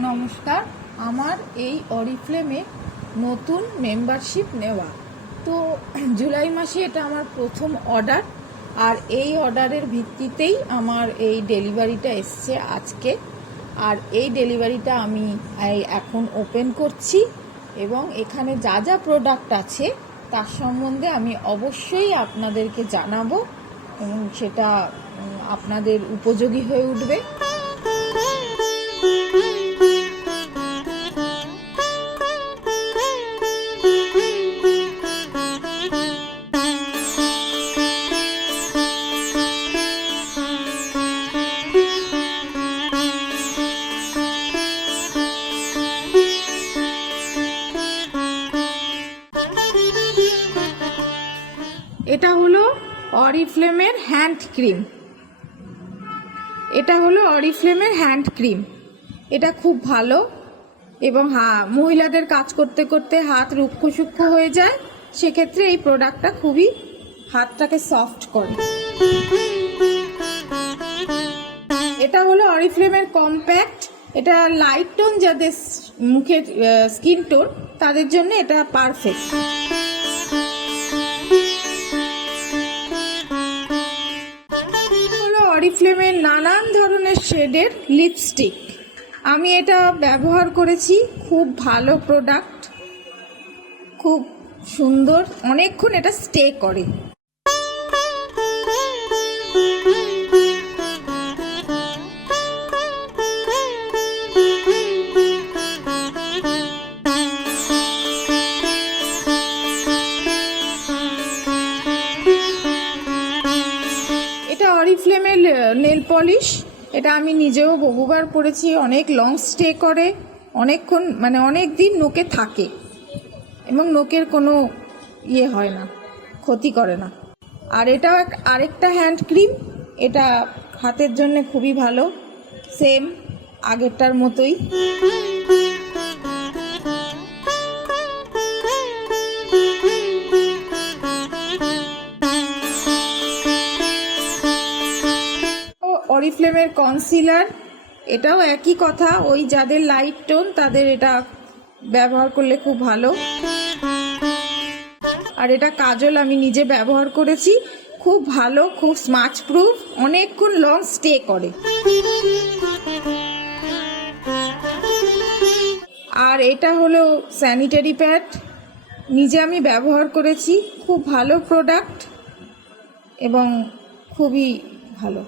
নমস্কার, আমার এই অরিফ্লেমে নতুন মেম্বারশিপ নেওয়া। তো জুলাই মাসে এটা আমার প্রথম অর্ডার, আর এই অর্ডারের ভিত্তিতেই আমার এই ডেলিভারিটা এসছে আজকে। আর এই ডেলিভারিটা আমি এখন ওপেন করছি এবং এখানে যা যা প্রোডাক্ট আছে তার সম্বন্ধে আমি অবশ্যই আপনাদেরকে জানাবো এবং সেটা আপনাদের উপযোগী হয়ে উঠবে। এটা হলো অরিফ্লেমের হ্যান্ড ক্রিম। এটা খুব ভালো এবং মহিলাদের কাজ করতে করতে হাত রুক্ষ সূক্ষ্ম হয়ে যায়, সেক্ষেত্রে এই প্রোডাক্টটা খুবই হাতটাকে সফট করে। এটা হলো অরিফ্লেমের কম্প্যাক্ট। এটা লাইট টোন, যাদের মুখের স্কিন টোন তাদের জন্য এটা পারফেক্ট। অরিফ্লেমের নানান ধরনের শেডের লিপস্টিক, আমি এটা ব্যবহার করেছি। খুব ভালো প্রোডাক্ট, খুব সুন্দর, অনেকক্ষণ এটা স্টে করে। অরিফ্লেমের নেল পলিশ, এটা আমি নিজেও বহুবার পরেছি। অনেক লং স্টে করে, অনেকক্ষণ, মানে অনেক দিন নোকে থাকে এবং নোকের কোনো হয় না, ক্ষতি করে না। আর এটাও আরেকটা হ্যান্ড ক্রিম, এটা হাতের জন্য খুবই ভালো, সেম আগেরটার মতোই। অরিফ্লেমের কনসিলার, এটাও একই কথা, ওই যাদের লাইট টোন তাদের এটা ব্যবহার করলে খুব ভালো। আর এটা কাজল আমি নিজে ব্যবহার করেছি, খুব ভালো, খুব স্মাচ প্রুফ, অনেকক্ষণ লং স্টে করে। আর এটা হলো স্যানিটারি প্যাড, নিজে আমি ব্যবহার করেছি, খুব ভালো প্রোডাক্ট এবং খুবই ভালো।